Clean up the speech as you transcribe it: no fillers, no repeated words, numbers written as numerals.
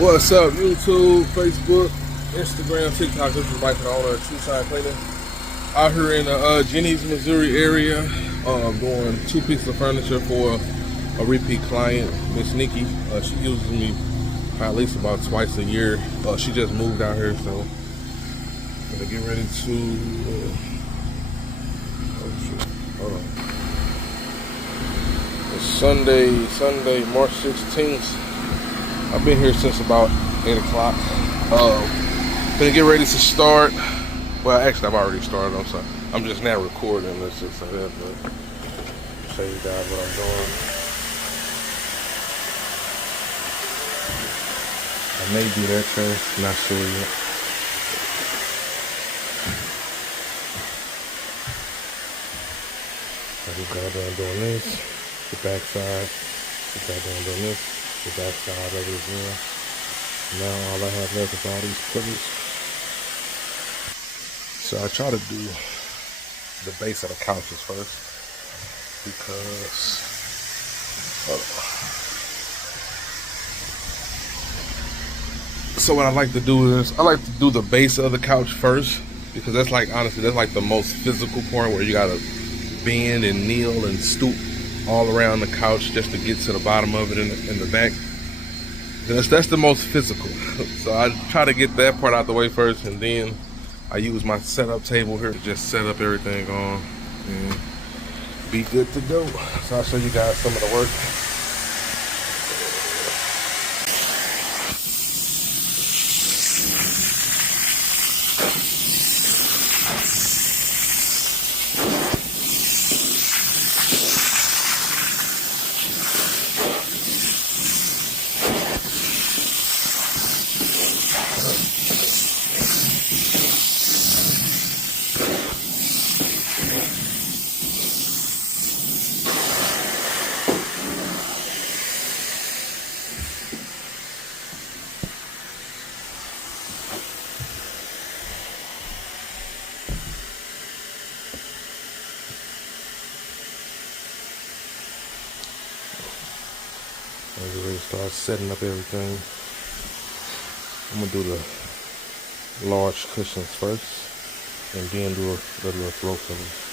What's up, YouTube, Facebook, Instagram, TikTok? This is Mike, the owner of Trushine Cleaning. Out here in the Jennings, Missouri area, doing 2 pieces of furniture for a repeat client, Miss Nikki. She uses me at least about twice a year. She just moved out here, so I'm gonna get ready to. Hold on. It's Sunday, March 16th. I've been here since about 8 o'clock. Gonna get ready to start. Well, actually, I've already started. I'm sorry. I'm just now recording. Let's just say that, but show you guys what I'm doing. I may do that first. Not sure yet. I just got done doing this. The back side. Just got done doing this. The back side of it as well. Now all I have left is all these pillars. So I try to do the base of the couches first because so what I like to do is I like to do the base of the couch first, because that's like, honestly, that's like the most physical part, where you gotta bend and kneel and stoop all around the couch just to get to the bottom of it in the back. That's the most physical. So I try to get that part out the way first, and then I use my setup table here to just set up everything on and be good to go. So I'll show you guys some of the work. I'm ready to start setting up everything. I'm gonna do the large cushions first, and then do the little throw pillows.